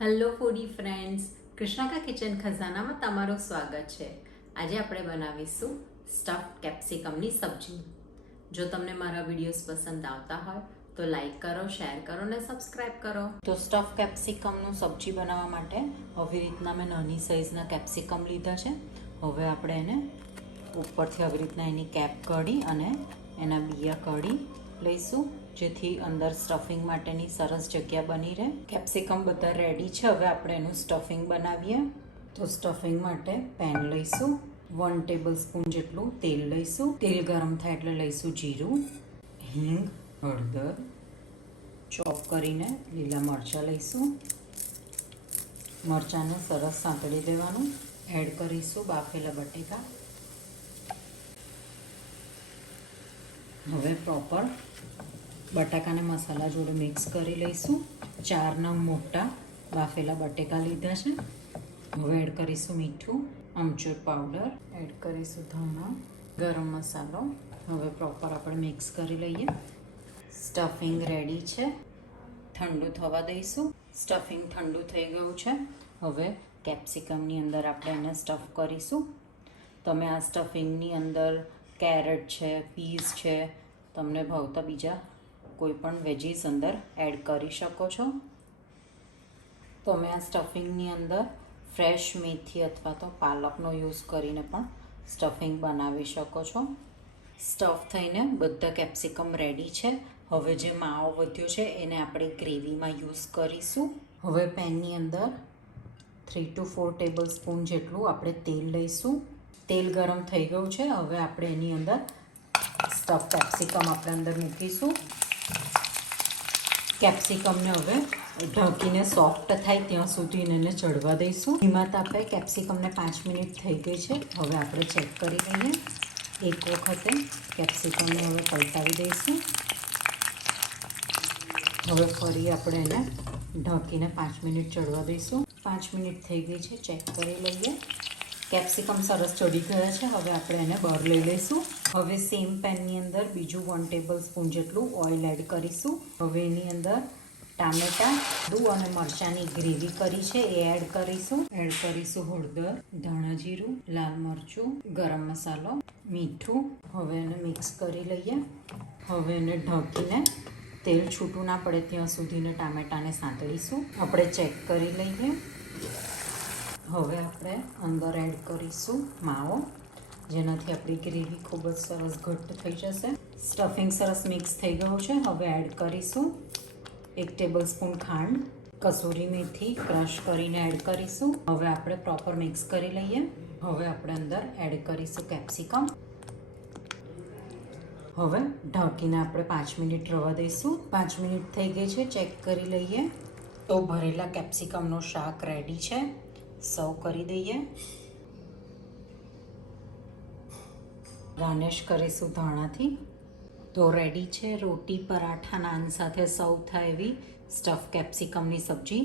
Hello ફૂડી friends, કૃષ્ણાકા kitchen ખજાનામાં તમારું સ્વાગત છે. આજે આપણે બનાવીશું સ્ટફ્ડ કેપ્સિકમની સબ્જી. જો તમને મારા વિડીયોઝ પસંદ આવતા હોય તો લાઈક કરો, શેર કરો અને સબસ્ક્રાઈબ કરો. તો સ્ટફ કેપ્સિકમનું સબ્જી બનાવવા માટે આવી રીતના મેં નાની સાઇઝના કેપ્સિકમ લીધા છે. હવે આપણે એને ઉપરથી આવી રીતના એની કેપ કાઢી અને એના બિયા કાઢી લઈશું, જેથી અંદર સ્ટફિંગ માટેની સરસ જગ્યા બની રહે. કેપ્સિકમ બધા રેડી છે. હવે આપણે એનું સ્ટફિંગ બનાવીએ. તો સ્ટફિંગ માટે પેન લઈશું, 1 ટેબલ સ્પૂન જેટલું તેલ લઈશું. તેલ ગરમ થાય એટલે લઈશું જીરું, હિંગ, હળદર, ચોપ કરીને લીલા મરચાં લઈશું. મરચાંને સરસ સાંતળી દેવાનું. એડ કરીશું બાફેલા બટેકા. હવે પ્રોપર બટાકાને મસાલા જોડે મિક્સ કરી લઈશું. 4 નંગ મોટા બાફેલા બટેકા લીધા છે. હવે એડ કરીશું મીઠું, અમચૂર પાવડર, એડ કરીશું ધાણા, ગરમ મસાલો. હવે પ્રોપર આપણે મિક્સ કરી લઈએ. સ્ટફિંગ રેડી છે. ઠંડુ થવા દઈશું. સ્ટફિંગ ઠંડુ થઈ ગયું છે. હવે કેપ્સિકમની અંદર આપણે એને સ્ટફ કરીશું. તમે આ સ્ટફિંગની અંદર કેરેટ છે, પીસ છે, તમને ભાવતા બીજા કોઈ પણ વેજીસ અંદર એડ કરી શકો છો. તમે આ સ્ટફિંગની અંદર ફ્રેશ મેથી અથવા તો પાલકનો યુઝ કરીને પણ સ્ટફિંગ બનાવી શકો છો. સ્ટફ થઈને બધા કેપ્સિકમ રેડી છે. હવે જે માવો વધ્યો છે એને આપણે ગ્રેવીમાં યુઝ કરીશું. હવે પેનની અંદર 3 to 4 ટેબલ સ્પૂન જેટલું આપણે તેલ લઈશું. તેલ ગરમ થઈ ગયું છે. હવે આપણે એની અંદર સ્ટફ કેપ્સિકમ આપણે અંદર મૂકીશું. કેપ્સિકમને હવે ઢાંકીને સોફ્ટ થાય ત્યાં સુધી એને ચડવા દઈશું. ધીમા તાપે કેપ્સિકમને 5 મિનિટ થઈ ગઈ છે. હવે આપણે ચેક કરી લઈએ. એક વખતે કેપ્સિકમને હવે પલટાવી દઈશું. હવે ફરી આપણે એને ઢાંકીને 5 મિનિટ ચડવા દઈશું. 5 મિનિટ થઈ ગઈ છે. ચેક કરી લઈએ. કેપ્સિકમ સરસ ચડી ગયા છે. હવે આપણે એને બહાર લઈ લઈશું. હવે સેમ પેનની અંદર બીજું 1 ટેબલ સ્પૂન જેટલું ઓઇલ એડ કરીશું. હવે એની અંદર ટામેટાં, આદુ અને મરચાંની ગ્રેવી કરી છે એ એડ કરીશું. એડ કરીશું હળદર, ધાણા જીરું, લાલ મરચું, ગરમ મસાલો, મીઠું. હવે એને મિક્સ કરી લઈએ. હવે એને ઢાંકીને તેલ છૂટું ના પડે ત્યાં સુધીને ટામેટાને સાંતળીશું. આપણે ચેક કરી લઈએ. હવે આપણે અંદર એડ કરીશું માવો, જેનાથી આપણી ગ્રેવી ખૂબ જ સરસ ઘટ્ટ થઈ જશે. સ્ટફિંગ સરસ મિક્સ થઈ ગયું છે. હવે એડ કરીશું 1 ટેબલ સ્પૂન ખાંડ, કસૂરી મેથી ક્રશ કરીને એડ કરીશું. હવે આપણે પ્રોપર મિક્સ કરી લઈએ. હવે આપણે અંદર એડ કરીશું કેપ્સિકમ. હવે ઢાંકીને આપણે 5 મિનિટ રવા દઈશું. 5 મિનિટ થઈ ગઈ છે. ચેક કરી લઈએ. તો ભરેલા કેપ્સિકમનું શાક રેડી છે. સર્વ કરી દઈએ. ગાર્નિશ કરીશું ધાણાથી. તો રેડી છે રોટી, પરાઠા, નાન સાથે સર્વ થાય એવી સ્ટફ કેપ્સિકમની સબ્જી.